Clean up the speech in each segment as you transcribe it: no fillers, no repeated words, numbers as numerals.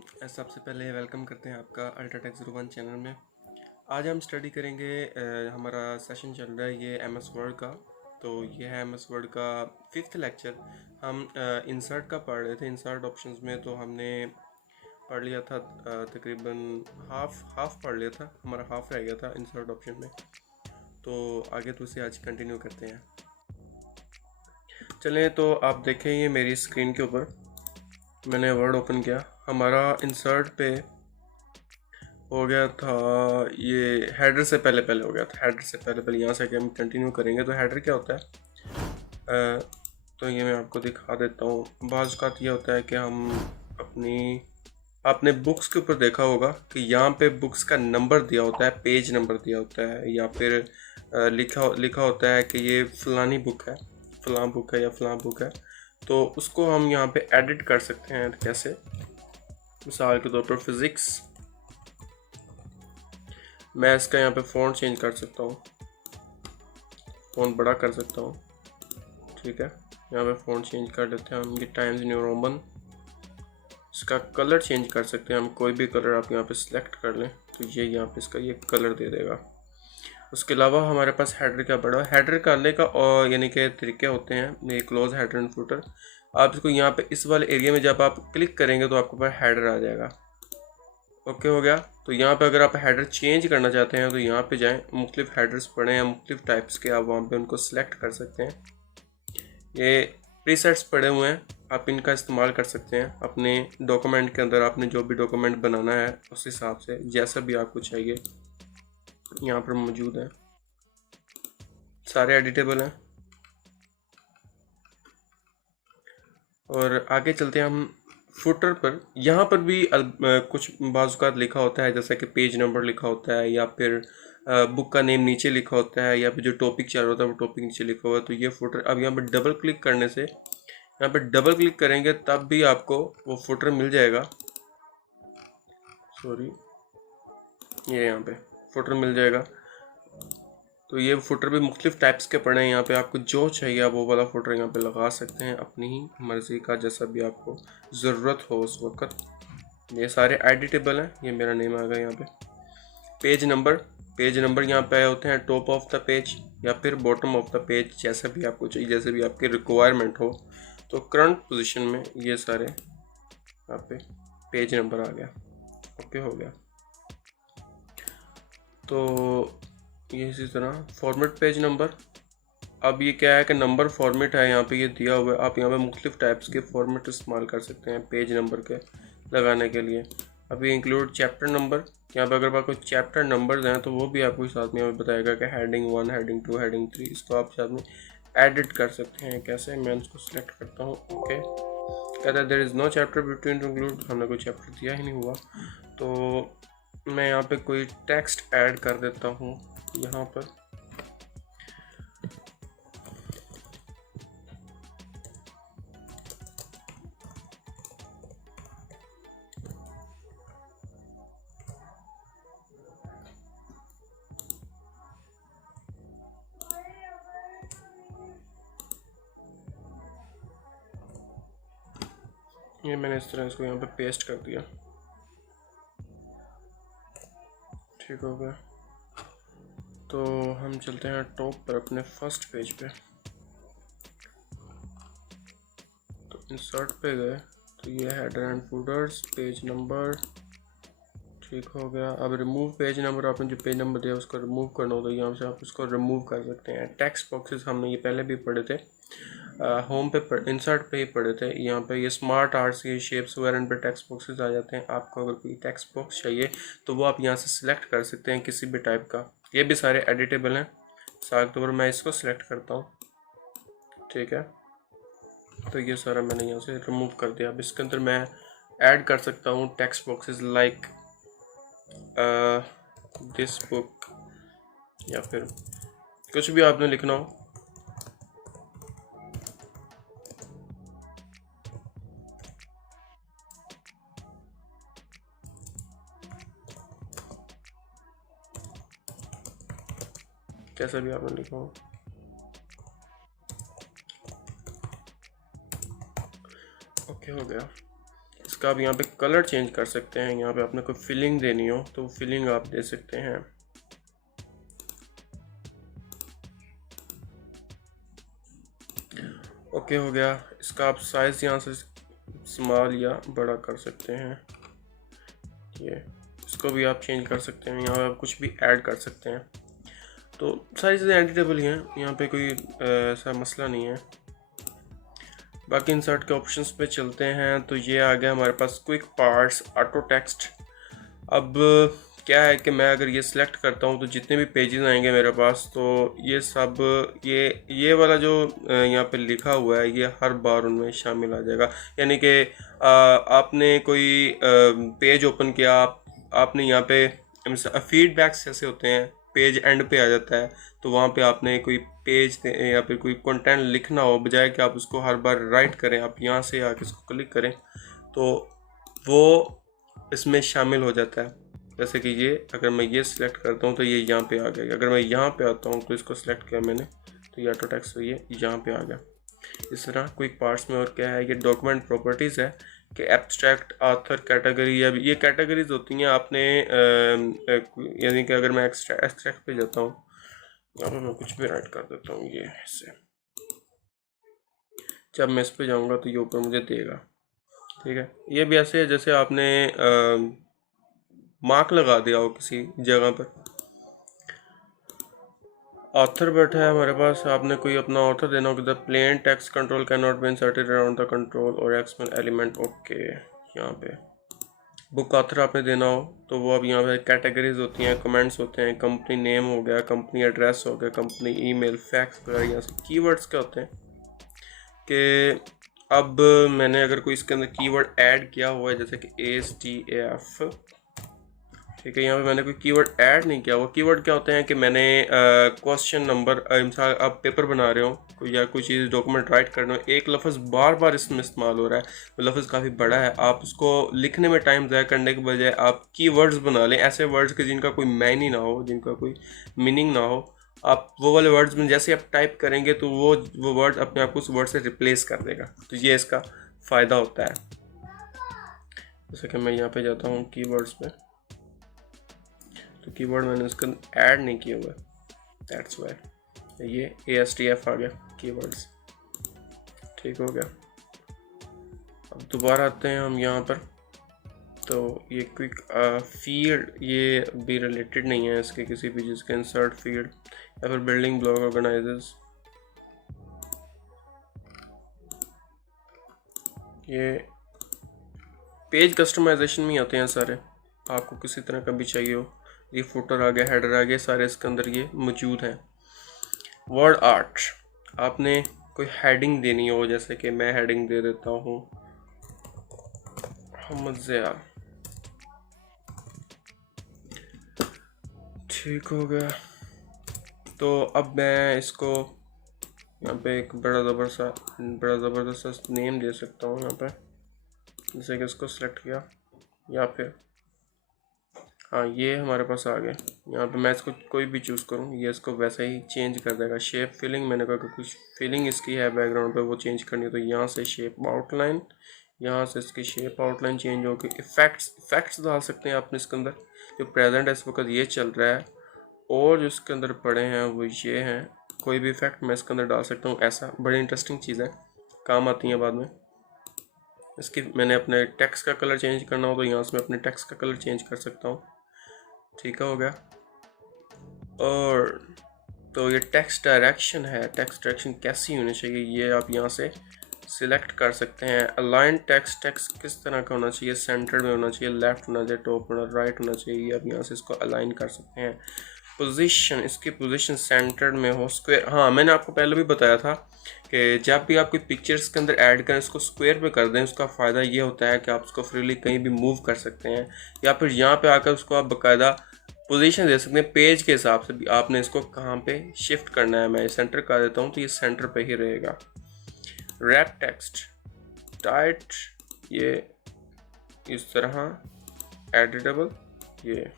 सबसे पहले वेलकम करते हैं आपका अल्ट्राटेक 01 चैनल में। आज हम स्टडी करेंगे। हमारा सेशन चल रहा है ये एम एस वर्ड का। तो ये है एम एस वर्ड का 5th लेक्चर। हम इंसर्ट का पढ़ रहे थे। इंसर्ट ऑप्शंस में तो हमने पढ़ लिया था, तकरीबन हाफ पढ़ लिया था, हमारा हाफ रह गया था इंसर्ट ऑप्शन में। तो आगे तो उसे आज कंटिन्यू करते हैं। चलें, तो आप देखें ये मेरी स्क्रीन के ऊपर मैंने वर्ड ओपन किया। हमारा इंसर्ट पे हो गया था, ये हेडर से पहले हो गया था। हेडर से पहले यहाँ से हम कंटिन्यू करेंगे। तो हेडर क्या होता है? तो ये मैं आपको दिखा देता हूँ। बाज़ का ये होता है कि हम आपने बुक्स के ऊपर देखा होगा कि यहाँ पे बुक्स का नंबर दिया होता है, पेज नंबर दिया होता है, या फिर लिखा होता है कि ये फलानी बुक है, फलां बुक है या फलां बुक है। तो उसको हम यहाँ पे एडिट कर सकते हैं। कैसे? मिसाल के तौर पर फिज़िक्स, मैं इसका यहाँ पे फ़ॉन्ट चेंज कर सकता हूँ, फ़ॉन्ट बड़ा कर सकता हूँ। ठीक है, यहाँ पे फ़ॉन्ट चेंज कर लेते हैं हम, ये टाइम्स न्यू रोमन। इसका कलर चेंज कर सकते हैं हम, कोई भी कलर आप यहाँ पे सिलेक्ट कर लें तो ये यहाँ पे इसका ये कलर दे देगा। उसके अलावा हमारे पास हेडर का बड़ा हेडर करने का और यानी कि तरीके होते हैं। ये क्लोज हेडर एंड फुटर, आप इसको यहाँ पे इस वाले एरिया में जब आप क्लिक करेंगे तो आपके पास हेडर आ जाएगा। ओके हो गया। तो यहाँ पे अगर आप हेडर चेंज करना चाहते हैं तो यहाँ पे जाएं, मुख्तलिफ हेडर्स पड़े हैं मुख्तलिफ टाइप्स के, आप वहाँ पे उनको सिलेक्ट कर सकते हैं। ये प्रीसेट्स पड़े हुए हैं, आप इनका इस्तेमाल कर सकते हैं अपने डॉक्यूमेंट के अंदर। आपने जो भी डॉक्यूमेंट बनाना है उस हिसाब से जैसा भी आपको चाहिए यहाँ पर मौजूद है, सारे एडिटेबल हैं। और आगे चलते हैं हम फुटर पर। यहाँ पर भी कुछ बाज़ात लिखा होता है, जैसा कि पेज नंबर लिखा होता है, या फिर बुक का नेम नीचे लिखा होता है, या फिर जो टॉपिक चल रहा होता है वो टॉपिक नीचे लिखा हुआ है। तो ये फुटर, अब यहाँ पर डबल क्लिक करने से, यहाँ पे डबल क्लिक करेंगे तब भी आपको वो फुटर मिल जाएगा। सॉरी, ये यहाँ पे फुटर मिल जाएगा। तो ये फुटर भी मुख्तलिफ टाइप्स के पड़े हैं। यहाँ पे आपको जो चाहिए आप वो वाला फुटर यहाँ पे लगा सकते हैं अपनी ही मर्ज़ी का, जैसा भी आपको ज़रूरत हो उस वक़्त। ये सारे एडिटेबल हैं। ये मेरा नेम आ गया यहाँ पे। पेज नंबर यहाँ पे होते हैं टॉप ऑफ द पेज या फिर बॉटम ऑफ द पेज, जैसा भी आपको चाहिए, जैसे भी आपकी रिक्वायरमेंट हो। तो करंट पोजीशन में ये सारे यहाँ पे पेज नंबर आ गया। ओके हो गया। तो ये इसी तरह फॉर्मेट पेज नंबर। अब ये क्या है कि नंबर फॉर्मेट है, यहाँ पे ये दिया हुआ है। आप यहाँ पे मुख्तलिफ टाइप्स के फॉर्मेट इस्तेमाल कर सकते हैं पेज नंबर के लगाने के लिए। अब ये इंक्लूड चैप्टर नंबर, यहाँ पे अगर आपको चैप्टर नंबर्स हैं तो वो भी आपको साथ में बताएगा कि हेडिंग 1, हेडिंग 2, हेडिंग 3, इसको आप साथ में एडिट कर सकते हैं। कैसे? मैं इसको सिलेक्ट करता हूँ। ओके, कहता है there is no chapter between to include, हमने कोई चैप्टर दिया ही नहीं हुआ। तो मैं यहाँ पे कोई टेक्स्ट ऐड कर देता हूँ यहाँ पर। ये मैंने इस तरह इसको यहाँ पे पेस्ट कर दिया। ठीक हो गया। तो हम चलते हैं टॉप पर अपने फर्स्ट पेज पे। तो इंसर्ट पे गए तो ये header and footers, page number. ठीक हो गया। अब रिमूव पेज नंबर, आपने जो पेज नंबर दिया उसको रिमूव करना हो तो यहाँ से आप इसको रिमूव कर सकते हैं। टेक्स्ट बॉक्सेस हमने ये पहले भी पढ़े थे, होम पे इंसर्ट पे ही पढ़े थे। यहाँ पे ये स्मार्ट आर्ट्स के शेप्स वगैरह इन पे टेक्स्ट बॉक्सेस आ जाते हैं। आपको अगर कोई टेक्स्ट बॉक्स चाहिए तो वो आप यहाँ से सिलेक्ट कर सकते हैं किसी भी टाइप का। ये भी सारे एडिटेबल हैं। मिसाल के तौर पर मैं इसको सिलेक्ट करता हूँ। ठीक है, तो ये सारा मैंने यहाँ से रिमूव कर दिया। अब इसके अंदर मैं ऐड कर सकता हूँ text boxes like this book, या फिर कुछ भी आपने लिखना हो। कैसा भी आपने लिखा हो। ओके हो गया। इसका आप यहाँ पे कलर चेंज कर सकते हैं। यहाँ पे आपने कोई फिलिंग देनी हो तो फिलिंग आप दे सकते हैं। ओके हो गया। इसका आप साइज़ यहाँ से स्मॉल या बड़ा कर सकते हैं। ये इसको भी आप चेंज कर सकते हैं। यहाँ पे आप कुछ भी ऐड कर सकते हैं। तो सारी चीज़ें एडिटेबल ही हैं, यहाँ पे कोई ऐसा मसला नहीं है। बाकी इंसर्ट के ऑप्शंस पे चलते हैं। तो ये आ गया हमारे पास क्विक पार्ट्स, ऑटो टेक्स्ट। अब क्या है कि मैं अगर ये सिलेक्ट करता हूँ तो जितने भी पेजेस आएंगे मेरे पास, तो ये सब ये वाला जो यहाँ पे लिखा हुआ है ये हर बार उनमें शामिल आ जाएगा। यानी कि आपने कोई पेज ओपन किया, आपने यहाँ पे फीडबैक्स जैसे होते हैं, पेज एंड पे आ जाता है, तो वहाँ पे आपने कोई पेज या फिर कोई कंटेंट लिखना हो, बजाय कि आप उसको हर बार राइट करें, आप यहाँ से आके इसको क्लिक करें तो वो इसमें शामिल हो जाता है। जैसे कि ये अगर मैं ये सिलेक्ट करता हूँ तो ये यहाँ पे आ गया। अगर मैं यहाँ पे आता हूँ तो इसको सिलेक्ट किया मैंने तो ये ऑटो टेक्स्ट ये यहाँ पे आ गया। इस तरह क्विक पार्ट्स में और क्या है, ये डॉक्यूमेंट प्रॉपर्टीज़ है कि एब्स्ट्रैक्ट, ऑथर, कैटेगरी, या ये कैटेगरीज होती हैं। आपने यानी कि अगर मैं एक्सट्रैक्ट पे जाता हूँ, यहाँ पे मैं कुछ भी राइट कर देता हूँ, ये ऐसे जब मैं इस पे जाऊँगा तो ये ऊपर मुझे देगा। ठीक है, ये भी ऐसे है जैसे आपने मार्क लगा दिया हो किसी जगह पर। ऑथर बैठा है हमारे पास, आपने कोई अपना ऑथर देना हो कि the plain text control can not be inserted around the control और एक्सटर्नल एलिमेंट। ओके, यहाँ पे बुक ऑथर आपने देना हो तो वो अब यहाँ पे कैटेगरीज होती हैं, कमेंट्स होते हैं, कंपनी नेम हो गया, कंपनी एड्रेस हो गया, कंपनी ईमेल, फैक्स वगैरह। यहाँ से कीवर्ड्स क्या होते हैं कि अब मैंने अगर कोई इसके अंदर कीवर्ड ऐड किया हुआ है जैसे कि ASTAF, ठीक है, यहाँ पे मैंने कोई कीवर्ड ऐड नहीं किया। वो कीवर्ड क्या होते हैं कि मैंने क्वेश्चन नंबर, मिसाल आप पेपर बना रहे हो या कोई चीज़ डॉक्यूमेंट राइट करना हो, एक लफ्ज़ बार बार इसमें इस्तेमाल हो रहा है, वो लफ्ज़ काफ़ी बड़ा है, आप उसको लिखने में टाइम ज़ाया करने के बजाय आप कीवर्ड्स बना लें, ऐसे वर्ड्स के जिनका कोई मायने ना हो, जिनका कोई मीनिंग ना हो। आप वो वाले वर्ड्स में जैसे आप टाइप करेंगे तो वो वर्ड अपने आप को उस वर्ड से रिप्लेस कर देगा। तो ये इसका फ़ायदा होता है। जैसे कि मैं यहाँ पे जाता हूँ कीवर्ड्स पे, तो कीवर्ड मैंने उसका ऐड नहीं किया हुआ, दैट्स वाई ये ASTF आ गया कीवर्ड्स। ठीक हो गया। अब दोबारा आते हैं हम यहाँ पर। तो ये क्विक फील्ड, ये भी रिलेटेड नहीं है इसके किसी भी चीज़ के, इंसर्ट फील्ड या फिर बिल्डिंग ब्लॉक ऑर्गेनाइजर्स। ये पेज कस्टमाइजेशन में आते हैं सारे, आपको किसी तरह का भी चाहिए हो। ये फुटर आ गया, हेडर आ गया, सारे इसके अंदर ये मौजूद हैं। वर्ड आर्ट, आपने कोई हेडिंग देनी हो, जैसे कि मैं हेडिंग दे देता हूँ मोहम्मद ज़िया। ठीक हो गया। तो अब मैं इसको यहाँ पे एक बड़ा ज़बरदस्त सा नेम दे सकता हूँ यहाँ पे, जैसे कि इसको सेलेक्ट किया, या फिर हाँ ये हमारे पास आ गया। यहाँ पे मैं इसको कोई भी चूज़ करूँ, ये इसको वैसे ही चेंज कर देगा। शेप फिलिंग, मैंने कहा कि कुछ फिलिंग इसकी है बैकग्राउंड पे, वो चेंज करनी है तो यहाँ से शेप आउटलाइन, यहाँ से इसकी शेप आउटलाइन चेंज होगी। इफ़ेक्ट्स डाल सकते हैं आपने इसके अंदर, जो प्रेजेंट है इस वक्त ये चल रहा है, और जो इसके अंदर पड़े हैं वो ये हैं। कोई भी इफ़ेक्ट मैं इसके अंदर डाल सकता हूँ, ऐसा बड़ी इंटरेस्टिंग चीज़ है, काम आती है बाद में। इसकी मैंने अपने टेक्स्ट का कलर चेंज करना हो तो यहाँ से मैं अपने टेक्स्ट का कलर चेंज कर सकता हूँ। ठीक हो गया। और तो ये टेक्स्ट डायरेक्शन है, टेक्स्ट डायरेक्शन कैसी होनी चाहिए ये आप यहाँ से सिलेक्ट कर सकते हैं। अलाइन टेक्स्ट किस तरह का होना चाहिए, सेंटर में होना चाहिए, लेफ्ट होना चाहिए, टॉप होना, राइट होना चाहिए, आप यहाँ से इसको अलाइन कर सकते हैं। पोजीशन, इसकी पोजीशन सेंटर में हो, स्क्वायर। हाँ मैंने आपको पहले भी बताया था कि जब भी आप कोई पिक्चर्स के अंदर ऐड करें इसको स्क्वायर पे कर दें, उसका फ़ायदा ये होता है कि आप उसको फ्रीली कहीं भी मूव कर सकते हैं, या फिर यहाँ पे आकर उसको आप बाकायदा पोजीशन दे सकते हैं। पेज के हिसाब से भी आपने इसको कहाँ पे शिफ्ट करना है, मैं सेंटर कर देता हूँ तो ये सेंटर पे ही रहेगा। रैप टेक्स्ट टाइट, ये इस तरह एडिटेबल, ये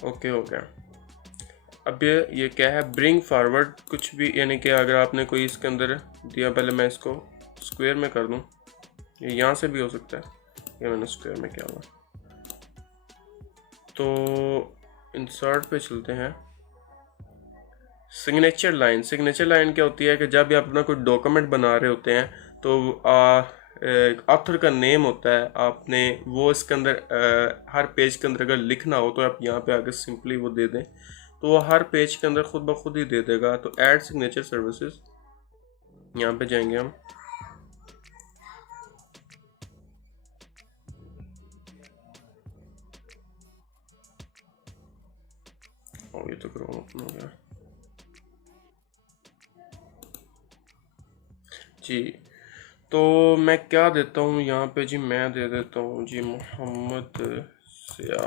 ओके हो गया। अब ये क्या है, ब्रिंग फॉरवर्ड कुछ भी, यानी कि अगर आपने कोई इसके अंदर दिया, पहले मैं इसको स्क्वायर में कर दूं, ये यहाँ से भी हो सकता है, ये मैंने स्क्वायर में किया हुआ। तो इंसर्ट पे चलते हैं। सिग्नेचर लाइन, सिग्नेचर लाइन क्या होती है कि जब भी आप अपना कोई डॉक्यूमेंट बना रहे होते हैं तो ऑथर का नेम होता है, आपने वो इसके अंदर हर पेज के अंदर अगर लिखना हो तो आप यहाँ पे आगे सिंपली वो दे दें, तो वो हर पेज के अंदर खुद ब खुद ही दे देगा। तो ऐड सिग्नेचर सर्विसेज, यहाँ पे जाएंगे हम। और ये तो क्रोम ओपन हो गया जी। तो मैं क्या देता हूँ यहाँ पे जी, मैं दे देता हूँ जी मोहम्मद सिया।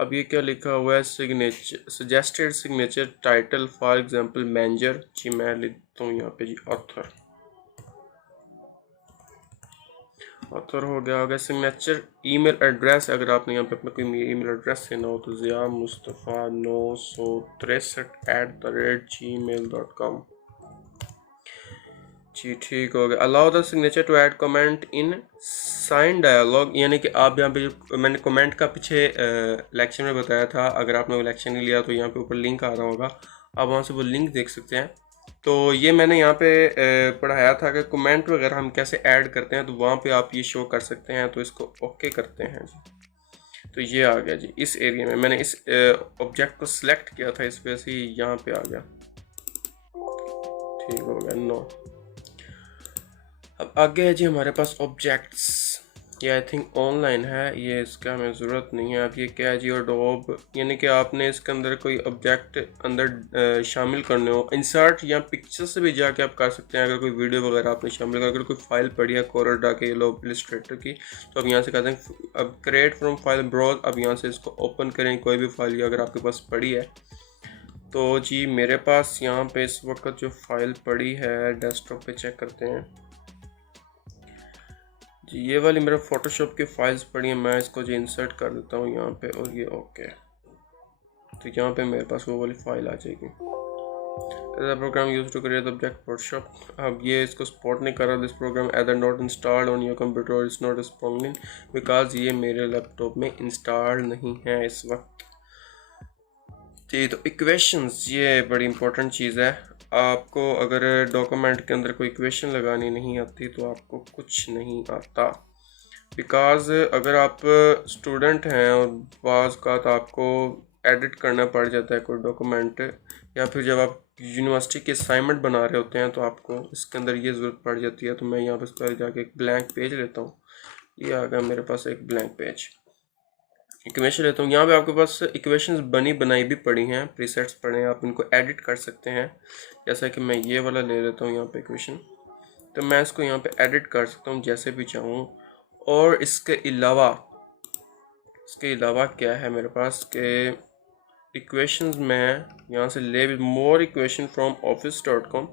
अब ये क्या लिखा हुआ है, signature suggested signature title for example manager जी, मैं लिखता हूँ यहाँ पे जी ऑथर। ऑथर हो गया सिग्नेचर। ईमेल एड्रेस, अगर आपने यहाँ पे अपना कोई ईमेल एड्रेस देना हो तो ज़िया मुस्तफ़ा 963@gmail.com जी, ठीक हो गया। Allow the signature to add comment in sign dialogue, यानी कि आप यहाँ पे जो मैंने कमेंट का पीछे लेक्चर में बताया था, अगर आपने वो लेक्चर नहीं लिया तो यहाँ पे ऊपर लिंक आ रहा होगा, आप वहाँ से वो लिंक देख सकते हैं। तो ये मैंने यहाँ पे पढ़ाया था कि कमेंट वगैरह हम कैसे ऐड करते हैं, तो वहाँ पे आप ये शो कर सकते हैं। तो इसको ओके करते हैं जी। तो ये आ गया जी, इस एरिया में मैंने इस ऑब्जेक्ट को सिलेक्ट किया था, इस वजह से यहाँ पे आ गया। ठीक हो गया, नो। अब आगे है जी हमारे पास ऑब्जेक्ट्स, ये आई थिंक ऑनलाइन है, ये इसका हमें ज़रूरत नहीं है। अब ये क्या है जी, अडोब, यानी कि आपने इसके अंदर कोई ऑब्जेक्ट अंदर शामिल करने हो, इंसर्ट या पिक्चर से भी जाके आप कर सकते हैं। अगर कोई वीडियो वगैरह आपने शामिल कर, अगर कोई फाइल पड़ी है कोरल के इलस्ट्रेटर की, तो अब यहाँ से कहते हैं अब क्रिएट फ्रॉम फाइल ब्राउज, अब यहाँ से इसको ओपन करें, कोई भी फाइल अगर आपके पास पड़ी है। तो जी मेरे पास यहाँ पे इस वक्त जो फाइल पड़ी है डेस्कटॉप पे चेक करते हैं जी, ये वाली मेरे फोटोशॉप की फाइल्स पड़ी हैं, मैं इसको जी इंसर्ट कर देता हूँ यहाँ पे, और ये ओके। तो यहाँ पे मेरे पास वो वाली फाइल आ जाएगी। Program use to create object Photoshop, अब ये इसको सपोर्ट नहीं कर रहा। This program either not installed on your computer or it's not responding because ये मेरे लैपटॉप में इंस्टॉल नहीं है इस वक्त जी। तो इक्वेशंस, ये बड़ी इंपॉर्टेंट चीज़ है। आपको अगर डॉक्यूमेंट के अंदर कोई इक्वेशन लगानी नहीं आती तो आपको कुछ नहीं आता, बिकॉज़ अगर आप स्टूडेंट हैं और बाज़ का तो आपको एडिट करना पड़ जाता है कोई डॉक्यूमेंट, या फिर जब आप यूनिवर्सिटी के असाइनमेंट बना रहे होते हैं तो आपको इसके अंदर ये ज़रूरत पड़ जाती है। तो मैं यहाँ पर जाके एक ब्लैंक पेज लेता हूँ, ये आ गया मेरे पास एक ब्लैंक पेज। इक्वेशन लेता हूँ, यहाँ पे आपके पास इक्वेशंस बनी बनाई भी पड़ी हैं, प्रीसेट्स पड़े हैं, आप इनको एडिट कर सकते हैं। जैसा कि मैं ये वाला ले लेता हूँ यहाँ पे इक्वेशन, तो मैं इसको यहाँ पे एडिट कर सकता हूँ जैसे भी चाहूँ। और इसके अलावा क्या है मेरे पास के इक्वेशंस में यहाँ से ले मोर इक्वेशन फ्रॉम office.com,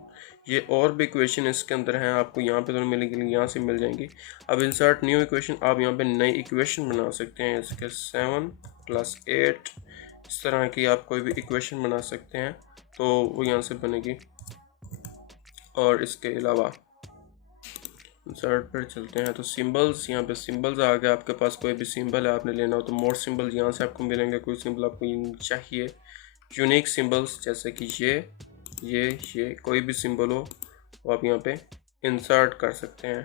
ये और भी इक्वेशन इसके अंदर हैं, आपको यहाँ पे तो मिलेंगी, यहाँ से मिल जाएंगी। अब इंसर्ट न्यू इक्वेशन, आप यहाँ पे नई इक्वेशन बना सकते हैं, इसके 7 + 8 इस तरह की आप कोई भी इक्वेशन बना सकते हैं, तो वो यहाँ से बनेगी। और इसके अलावा इंसर्ट पर चलते हैं तो सिंबल्स, यहाँ पे सिंबल्स आ गए। आपके पास कोई भी सिंबल है आपने लेना हो तो मोर सिंबल यहाँ से आपको मिलेंगे। कोई सिंबल आपको चाहिए यूनिक सिंबल्स, जैसे कि ये कोई भी सिंबल हो वो आप यहाँ पे इंसर्ट कर सकते हैं।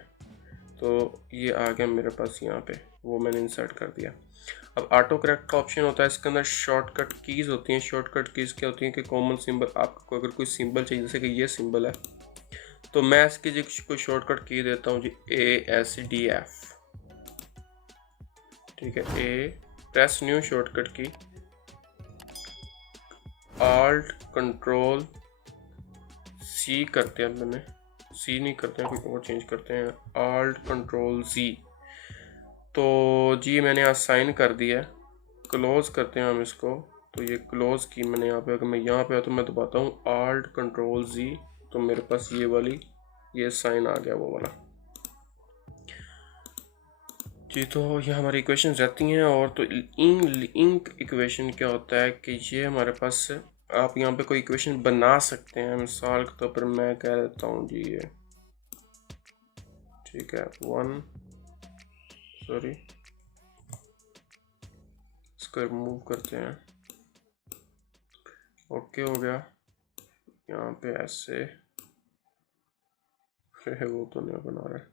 तो ये आ गया मेरे पास यहाँ पे, वो मैंने इंसर्ट कर दिया। अब ऑटो करेक्ट का ऑप्शन होता है, इसके अंदर शॉर्टकट कीज़ होती हैं। शॉर्टकट कीज़ क्या होती हैं कि कॉमन सिंबल, आपको अगर कोई सिंबल चाहिए, जैसे कि ये सिंबल है, तो मैं इसकी जी कोई शॉर्टकट की देता हूँ जी ASDF, ठीक है। प्रेस न्यू शॉर्टकट की, Alt Control C करते हैं, मैंने C नहीं करते हैं, कोई और चेंज करते हैं, Alt Control Z। तो जी मैंने यहाँ साइन कर दिया, क्लोज करते हैं हम इसको। तो ये क्लोज की मैंने यहाँ पे, अगर मैं यहाँ पे तो मैं दबाता हूँ Alt Control Z, तो मेरे पास ये साइन आ गया वो वाला जी। तो ये हमारी इक्वेशन रहती हैं। और तो इंक इक्वेशन क्या होता है कि ये हमारे पास, आप यहाँ पे कोई इक्वेशन बना सकते हैं। मिसाल के तौर पर मैं कह देता हूँ जी ये, ठीक है 1 सॉरी इसको रिमूव करते हैं। ओके हो गया। यहाँ पे ऐसे वो तो नहीं बना रहा है।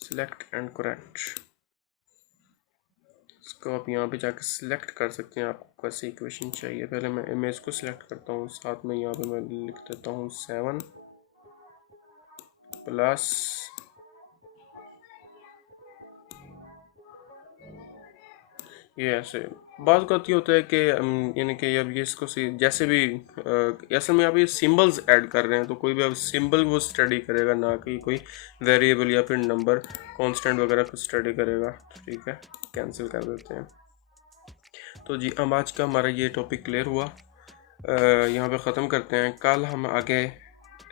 सिलेक्ट एंड करेक्ट, इसको आप यहाँ पे जाकर सिलेक्ट कर सकते हैं आपको कैसी इक्वेशन चाहिए। पहले मैं इसको सिलेक्ट करता हूँ, साथ में यहाँ पे मैं लिख देता हूँ 7 प्लस ये ऐसे। बात करती होता है कि यानी कि अब ये इसको जैसे भी असल में आप ये सिंबल्स ऐड कर रहे हैं तो कोई भी अब सिंबल वो स्टडी करेगा, ना कि कोई वेरिएबल या फिर नंबर कांस्टेंट वगैरह कुछ स्टडी करेगा। ठीक है, कैंसिल कर देते हैं। तो जी हम आज का हमारा ये टॉपिक क्लियर हुआ, यहाँ पे ख़त्म करते हैं। कल हम आगे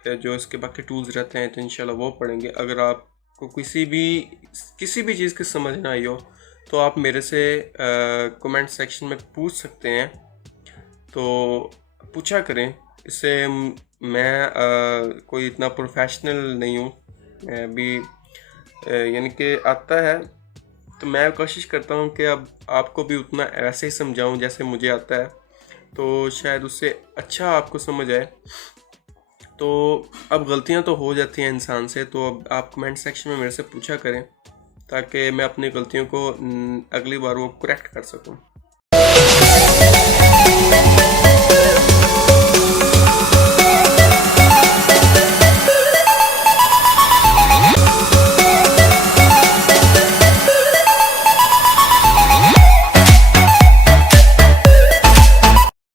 जो इसके बाकी टूल्स रहते हैं तो इंशाल्लाह वो पढ़ेंगे। अगर आपको किसी भी चीज़ की समझ ना आई हो तो आप मेरे से कमेंट सेक्शन में पूछ सकते हैं, तो पूछा करें। इससे मैं कोई इतना प्रोफेशनल नहीं हूँ, मैं भी यानी कि आता है तो मैं कोशिश करता हूँ कि अब आपको भी उतना ऐसे ही समझाऊँ जैसे मुझे आता है, तो शायद उससे अच्छा आपको समझ आए। तो अब गलतियाँ तो हो जाती हैं इंसान से, तो अब आप कमेंट सेक्शन में मेरे से पूछा करें ताकि मैं अपनी गलतियों को अगली बार वो करेक्ट कर सकूं।